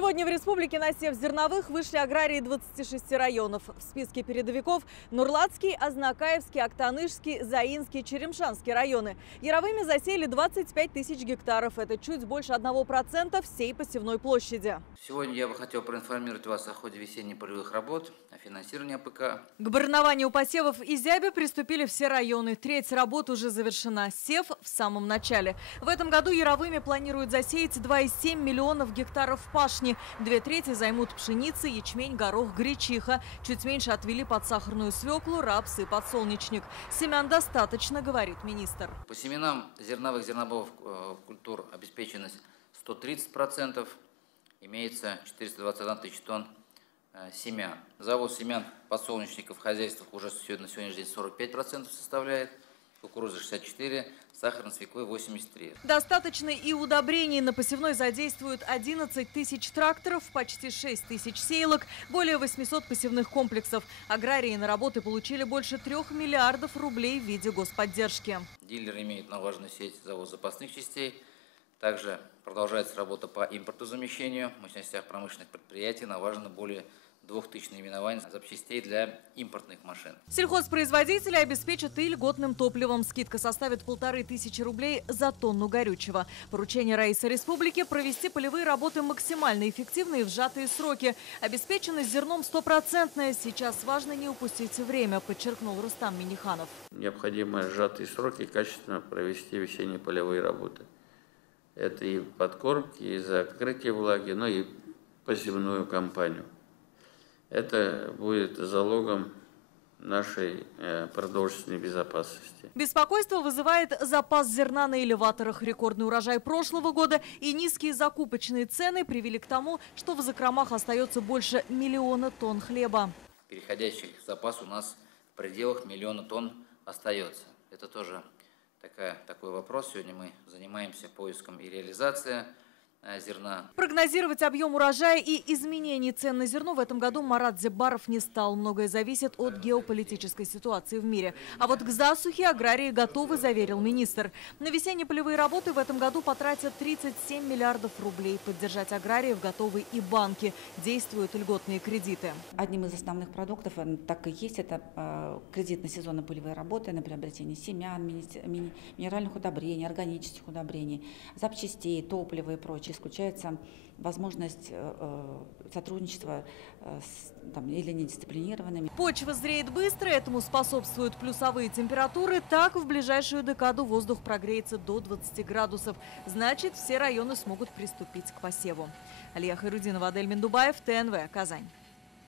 Сегодня в республике на сев зерновых вышли аграрии 26 районов. В списке передовиков Нурлатский, Азнакаевский, Актанышский, Заинский, Черемшанский районы. Яровыми засеяли 25 тысяч гектаров. Это чуть больше 1% всей посевной площади. Сегодня я бы хотел проинформировать вас о ходе весенне-полевых работ, о финансировании АПК. К барнованию посевов Изяби приступили все районы. Треть работ уже завершена. Сев в самом начале. В этом году яровыми планируют засеять 2,7 миллионов гектаров пашни. 2/3 займут пшеница, ячмень, горох, гречиха. Чуть меньше отвели под сахарную свеклу, рапс и подсолнечник. Семян достаточно, говорит министр. По семенам зерновых зернобовых культур обеспеченность 130%. Имеется 421 тысяч тонн семян. Завоз семян подсолнечников в хозяйствах уже на сегодняшний день 45% составляет. Кукуруза 64%, сахарной свеклы 83%. Достаточно и удобрений. На посевной задействуют 11 тысяч тракторов, почти 6 тысяч сеялок, более 800 посевных комплексов. Аграрии на работы получили больше 3 миллиардов рублей в виде господдержки. Дилеры имеют налаженную сеть завода запасных частей. Также продолжается работа по импортозамещению. В мощностях промышленных предприятий налажено более 2000 наименований запчастей для импортных машин. Сельхозпроизводители обеспечат и льготным топливом. Скидка составит 1500 рублей за тонну горючего. Поручение Раисы Республики провести полевые работы максимально эффективно и в сжатые сроки. Обеспеченность зерном 100%. Сейчас важно не упустить время, подчеркнул Рустам Миниханов. Необходимо сжатые сроки качественно провести весенние полевые работы. Это и подкормки, и закрытие влаги, но и посевную кампанию. Это будет залогом нашей продовольственной безопасности. Беспокойство вызывает запас зерна на элеваторах. Рекордный урожай прошлого года и низкие закупочные цены привели к тому, что в закромах остается больше 1 миллиона тонн хлеба. Переходящий запас у нас в пределах 1 миллиона тонн остается. Это тоже такой вопрос. Сегодня мы занимаемся поиском и реализацией зерна. Прогнозировать объем урожая и изменений цен на зерно в этом году Марат Зебаров не стал. Многое зависит от геополитической ситуации в мире. А вот к засухе аграрии готовы, заверил министр. На весенне-полевые работы в этом году потратят 37 миллиардов рублей. Поддержать аграриев готовы и банки. Действуют льготные кредиты. Одним из основных продуктов, так и есть, это кредитно-сезонные полевые работы на приобретение семян, минеральных удобрений, органических удобрений, запчастей, топлива и прочее. Исключается возможность сотрудничества с или недисциплинированными. Почва зреет быстро, этому способствуют плюсовые температуры. Так в ближайшую декаду воздух прогреется до 20 градусов. Значит, все районы смогут приступить к посеву. Алия Хайрудинова, Адель Мендубаев, ТНВ, Казань.